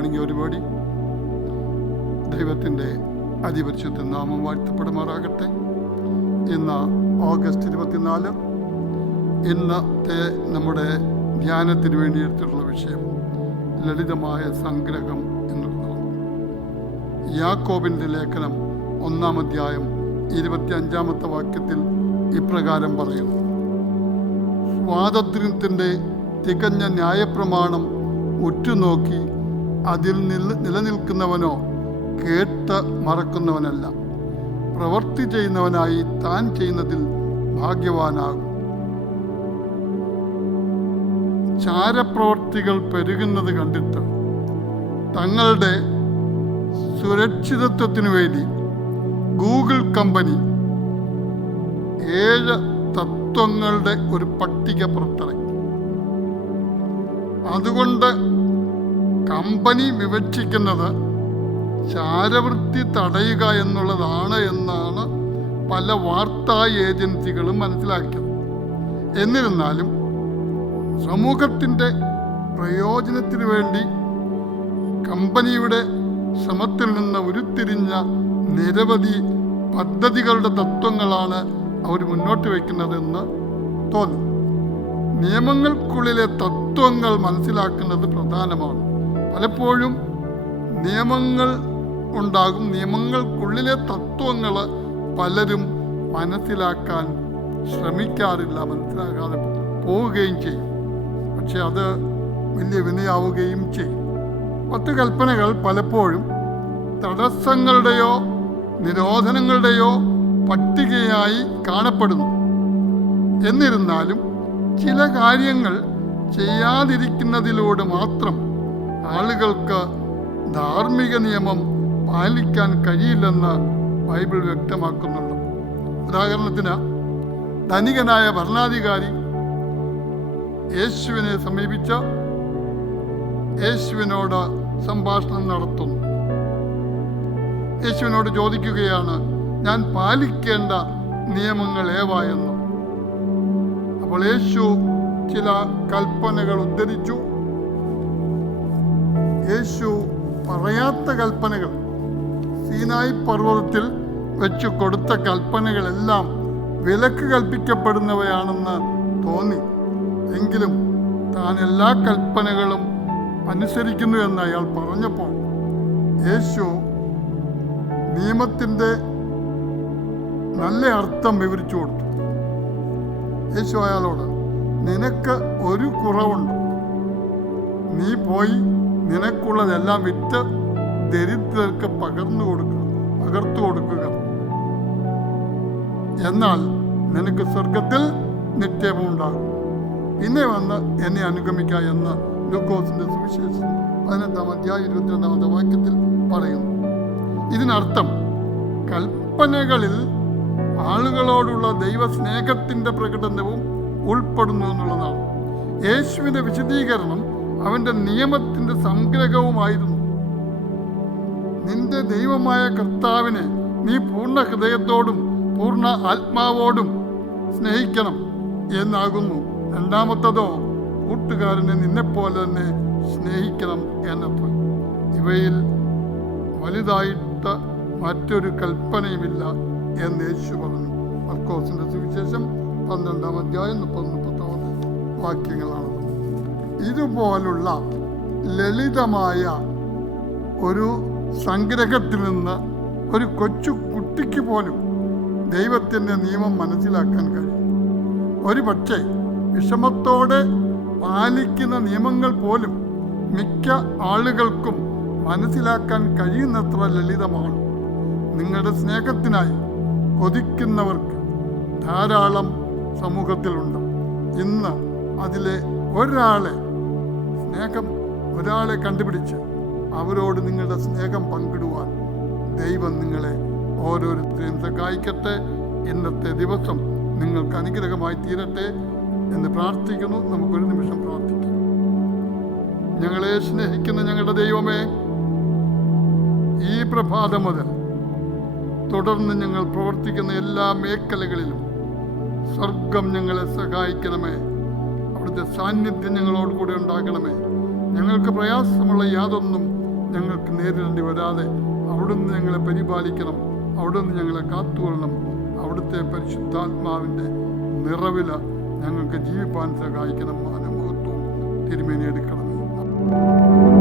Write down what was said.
Morning everybody. ദൈവത്തിൻ്റെ അതിപരിശുദ്ധ നാമം വാഴ്ത്തപ്പെടുമാറാകട്ടെ. ഇന്ന് ഓഗസ്റ്റ് 24. ഇന്നത്തെ നമ്മുടെ ധ്യാനത്തിന് വേണ്ടി എടുത്തിട്ടുള്ള വിഷയം ലളിതമായ സംഗ്രഹം എന്നുള്ളതാണ്. യാക്കോബിൻ്റെ ലേഖനം 1-ാം അധ്യായം 25-ാമത്തെ വാക്യത്തിൽ ഇപ്രകാരം പറയുന്നു: സ്വാതന്ത്ര്യത്തിൻ്റെ തികഞ്ഞ ന്യായപ്രമാണം ഉറ്റുനോക്കി അതിൽ നിലനിൽക്കുന്നവനോ കേട്ട് മറക്കുന്നവനല്ല, പ്രവൃത്തി ചെയ്യുന്നവനായി താൻ ചെയ്യുന്നതിൽ ഭാഗ്യവാനാകും. ചാരപ്രവർത്തികൾ പെരുകുന്നത് കണ്ടിട്ട് തങ്ങളുടെ സുരക്ഷിതത്വത്തിനു വേണ്ടി ഗൂഗിൾ കമ്പനി 7 തത്വങ്ങളുടെ ഒരു പട്ടിക പുറത്തിറക്കി. അതുകൊണ്ട് കമ്പനി വിവക്ഷിക്കുന്നത് ചാരവൃത്തി തടയുക എന്നുള്ളതാണ് എന്നാണ് പല വാർത്താ ഏജൻസികളും മനസ്സിലാക്കിയത്. എന്നിരുന്നാലും സമൂഹത്തിൻ്റെ പ്രയോജനത്തിനു വേണ്ടി കമ്പനിയുടെ ശ്രമത്തിൽ നിന്ന് ഉരുത്തിരിഞ്ഞ നിരവധി പദ്ധതികളുടെ തത്വങ്ങളാണ് അവർ മുന്നോട്ട് വയ്ക്കുന്നതെന്ന് തോന്നുന്നു. നിയമങ്ങൾക്കുള്ളിലെ തത്വങ്ങൾ മനസ്സിലാക്കുന്നത് പ്രധാനമാണ്. പലപ്പോഴും നിയമങ്ങൾ ഉണ്ടാകും, നിയമങ്ങൾക്കുള്ളിലെ തത്വങ്ങൾ പലരും മനസ്സിലാക്കാൻ ശ്രമിക്കാറില്ല, മനസ്സിലാക്കാതെ പോവുകയും ചെയ്യും. പക്ഷെ അത് വലിയ വിനയാവുകയും ചെയ്യും. 10 കൽപ്പനകൾ പലപ്പോഴും തടസ്സങ്ങളുടെയോ നിരോധനങ്ങളുടെയോ പട്ടികയായി കാണപ്പെടുന്നു. എന്നിരുന്നാലും ചില കാര്യങ്ങൾ ചെയ്യാതിരിക്കുന്നതിലൂടെ മാത്രം ആളുകൾക്ക് ധാർമ്മിക നിയമം പാലിക്കാൻ കഴിയില്ലെന്ന് ബൈബിൾ വ്യക്തമാക്കുന്നുണ്ട്. ഉദാഹരണത്തിന്, ധനികനായ ഭരണാധികാരി യേശുവിനെ സമീപിച്ച് യേശുവിനോട് സംഭാഷണം നടത്തുന്നു. യേശുവിനോട് ചോദിക്കുകയാണ്, ഞാൻ പാലിക്കേണ്ട നിയമങ്ങൾ ഏവായെന്ന്. അപ്പോൾ യേശു ചില കൽപ്പനകൾ ഉദ്ധരിച്ചു. യേശു പറയാത്ത കൽപ്പനകൾ, സീനായി പർവ്വതത്തിൽ വെച്ച് കൊടുത്ത കൽപ്പനകളെല്ലാം വിലക്ക് കൽപ്പിക്കപ്പെടുന്നവയാണെന്ന് തോന്നി. എങ്കിലും താൻ എല്ലാ കൽപ്പനകളും അനുസരിക്കുന്നു എന്ന് അയാൾ പറഞ്ഞപ്പോൾ യേശു നിയമത്തിൻ്റെ നല്ല അർത്ഥം വിവരിച്ചു കൊടുത്തു. യേശു അയാളോട്, നിനക്ക് ഒരു കുറവുണ്ട്, നീ പോയി നിനക്കുള്ളതെല്ലാം വിറ്റ് ദരിദ്രർക്ക് പകർത്തു കൊടുക്കുക, എന്നാൽ നിനക്ക് സ്വർഗത്തിൽ നിത്യമുണ്ടാകും. പിന്നെ വന്ന് എന്നെ അനുഗമിക്ക എന്ന് ലൂക്കോസിന്റെ സുവിശേഷം 18-ാം അധ്യായം 22-ാമത്തെ വാക്യത്തിൽ പറയുന്നു. ഇതിനർത്ഥം കൽപ്പനകളിൽ ആളുകളോടുള്ള ദൈവസ്നേഹത്തിൻ്റെ പ്രകടനവും ഉൾപ്പെടുന്നു എന്നുള്ളതാണ്. യേശുവിൻ്റെ വിശദീകരണം അവൻ്റെ നിയമത്തിൻ്റെ സംഗ്രഹവുമായിരുന്നു. നിന്റെ ദൈവമായ കർത്താവിനെ നീ പൂർണ്ണ ഹൃദയത്തോടും പൂർണ്ണ ആത്മാവോടും സ്നേഹിക്കണം എന്നാകുന്നു. രണ്ടാമത്തതോ കൂട്ടുകാരനെ നിന്നെപ്പോലെ തന്നെ സ്നേഹിക്കണം എന്നത്ര. ഇവയിൽ വലുതായിട്ട് മറ്റൊരു കൽപ്പനയുമില്ല എന്ന് യേശു പറഞ്ഞു. മർക്കോസിന്റെ സുവിശേഷം 12-ാം അധ്യായം 30-31 വാക്യങ്ങളാണ്. ഇതുപോലുള്ള ലളിതമായ ഒരു സംഗ്രഹത്തിൽ നിന്ന് ഒരു കൊച്ചു കുട്ടിക്ക് പോലും ദൈവത്തിൻ്റെ നിയമം മനസ്സിലാക്കാൻ കഴിയും. ഒരു പക്ഷേ വിഷമത്തോടെ പാലിക്കുന്ന നിയമങ്ങൾ പോലും മിക്ക ആളുകൾക്കും മനസ്സിലാക്കാൻ കഴിയുന്നത്ര ലളിതമാണ്. നിങ്ങളുടെ സ്നേഹത്തിനായി കൊതിക്കുന്നവർക്ക് ധാരാളം സമൂഹത്തിലുണ്ട്. ഇന്ന് അതിലെ ഒരാളെ കണ്ടുപിടിച്ച് അവരോട് നിങ്ങളുടെ സ്നേഹം പങ്കിടുവാൻ ദൈവം നിങ്ങളെ ഓരോരുത്തരെയും സഹായിക്കട്ടെ. ഇന്നത്തെ ദിവസം നിങ്ങൾക്ക് അനുഗ്രഹമായി തീരട്ടെ എന്ന് പ്രാർത്ഥിക്കുന്നു. നമുക്കൊരു നിമിഷം പ്രാർത്ഥിക്കാം. ഞങ്ങളെ സ്നേഹിക്കുന്ന ഞങ്ങളുടെ ദൈവമേ, ഈ പ്രഭാതം മുതൽ തുടർന്ന് ഞങ്ങൾ പ്രവർത്തിക്കുന്ന എല്ലാ മേഖലകളിലും സ്വർഗം ഞങ്ങളെ സഹായിക്കണമേ. അവിടുത്തെ സാന്നിധ്യം ഞങ്ങളോട് കൂടെ ഉണ്ടാകണമേ. ഞങ്ങൾക്ക് പ്രയാസമുള്ള യാതൊന്നും ഞങ്ങൾക്ക് നേരിടേണ്ടി വരാതെ അവിടുന്ന് ഞങ്ങളെ പരിപാലിക്കണം. അവിടുന്ന് ഞങ്ങളെ കാത്തുകൊള്ളണം. അവിടുത്തെ പരിശുദ്ധാത്മാവിൻ്റെ നിറവില ഞങ്ങൾക്ക് ജീവിപ്പാൻ സഹായിക്കണം. മാനമഹത്വവും തിരുമേനി എടുക്കണമേ.